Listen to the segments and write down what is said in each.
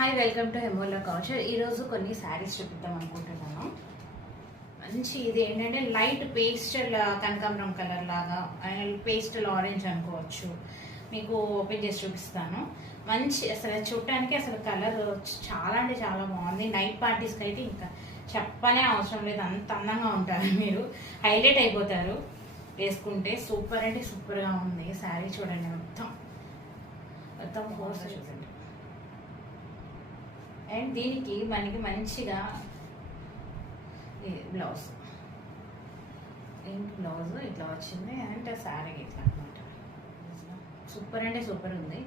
Hi, welcome to Hemola couture. ఈరోజు కొన్ని శారీస్ చూపిద్దాం అనుకుంటున్నాను. మంచి ఇది ఏంటంటే లైట్ పేస్టల్ కనకాంబరం కలర్ లాగా, పేస్టల్ ఆరెంజ్ అనుకోవచ్చు. మీకు ఓపెన్ చేసి చూపిస్తాను. మంచి అసలు చూడటానికి అసలు కలర్ చాలా అంటే చాలా బాగుంది. నైట్ పార్టీస్కి అయితే ఇంకా చెప్పనే అవసరం లేదు, అంత అందంగా ఉంటారు, మీరు హైలైట్ అయిపోతారు వేసుకుంటే. సూపర్ అంటే సూపర్గా ఉంది శారీ. చూడండి, మొత్తం కోర్స్ చూడండి. అండ్ దీనికి మనకి మంచిగా బ్లౌజ్ బ్లౌజ్ ఇట్లా వచ్చింది. అండ్ శారీ ఇట్లా అనమాట. సూపర్ అంటే సూపర్ ఉంది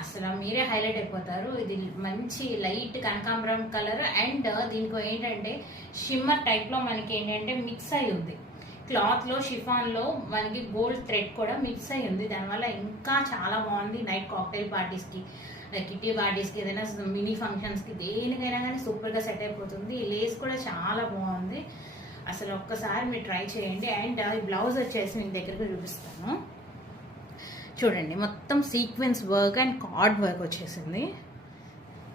అసలు, మీరే హైలైట్ అయిపోతారు. ఇది మంచి లైట్ కనకాంబరం కలర్. అండ్ దీనికి ఏంటంటే షిమ్మర్ టైప్లో మనకి ఏంటంటే మిక్స్ అయి ఉంది. క్లాత్లో షిఫాన్లో మనకి గోల్డ్ థ్రెడ్ కూడా మిక్స్ అయి ఉంది. దానివల్ల ఇంకా చాలా బాగుంది. నైట్ కాక్టైల్ పార్టీస్కి, కిటీ పార్టీస్కి, ఏదైనా మినీ ఫంక్షన్స్కి, దేనికైనా కానీ సూపర్గా సెట్ అయిపోతుంది. ఈ లేస్ కూడా చాలా బాగుంది అసలు, ఒక్కసారి మీరు ట్రై చేయండి. అండ్ ఈ బ్లౌజ్ వచ్చేసి నేను దగ్గరకు చూపిస్తాను. చూడండి, మొత్తం sequence work and card work వచ్చేసింది.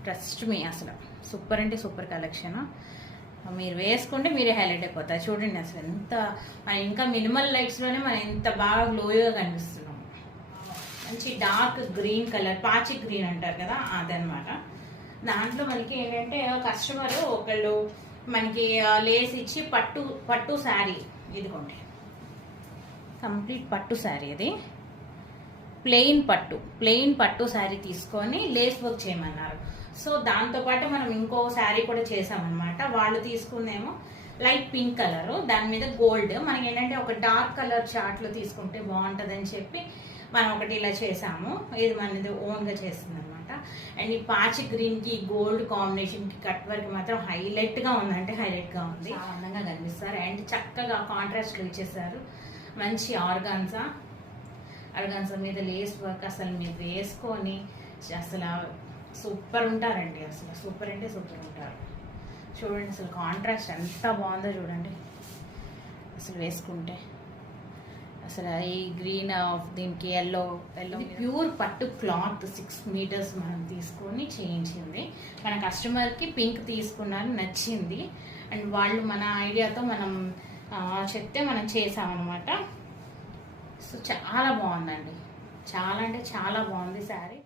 ట్రస్ట్ మీ, అసలు సూపర్ అంటే సూపర్ కలెక్షన్. మీరు వేసుకుంటే మీరే హైలైట్ అయిపోతారు. చూడండి అసలు ఎంత, మనం ఇంకా మినిమల్ లైట్స్లోనే మనం ఎంత బాగా గ్లోగా కనిపిస్తున్నాము. మంచి డార్క్ గ్రీన్ కలర్, పాచి గ్రీన్ అంటారు కదా, అదనమాట. దాంట్లో మనకి ఏంటంటే కస్టమర్ ఒకళ్ళు మనకి లేస్ ఇచ్చి పట్టు శారీ, ఇదిగోండి కంప్లీట్ పట్టు శారీ. అది ప్లెయిన్ పట్టు శారీ తీసుకొని లేస్ వర్క్ చేయమన్నారు. సో దాంతోపాటు మనం ఇంకో శారీ కూడా చేసామన్నమాట. వాళ్ళు తీసుకుందేమో లైట్ పింక్ కలరు, దాని మీద గోల్డ్. మనకి ఏంటంటే ఒక డార్క్ కలర్ చార్ట్లో తీసుకుంటే బాగుంటుందని చెప్పి మనం ఒకటి ఇలా చేసాము. ఇది మనది ఓన్గా చేస్తుంది అనమాట. అండ్ ఈ పాచి గ్రీన్కి గోల్డ్ కాంబినేషన్కి కట్ వర్క్ మాత్రం హైలైట్గా ఉందంటే హైలైట్గా ఉంది. చాలా అందంగా కనిపిస్తారు. అండ్ చక్కగా కాంట్రాస్ట్లో ఇచ్చేసారు. మంచి ఆర్గాన్సా మీద లేస్ వర్క్. అసలు మీరు వేసుకొని అసలు సూపర్ ఉంటారండి. అసలు సూపర్ అంటే సూపర్ ఉంటారు. చూడండి అసలు కాంట్రాస్ట్ ఎంత బాగుందో చూడండి అసలు వేసుకుంటే. అసలు ఈ గ్రీన్ దీనికి ఎల్లో ప్యూర్ పట్టు క్లాత్ 6 మీటర్స్ మనం తీసుకొని చేయించింది. మన కస్టమర్కి పింక్ తీసుకున్నాను, నచ్చింది. అండ్ వాళ్ళు మన ఐడియాతో మనం చెప్తే మనం చేసామన్నమాట. సో చాలా బాగుందండి, చాలా అంటే చాలా బాగుంది శారీ.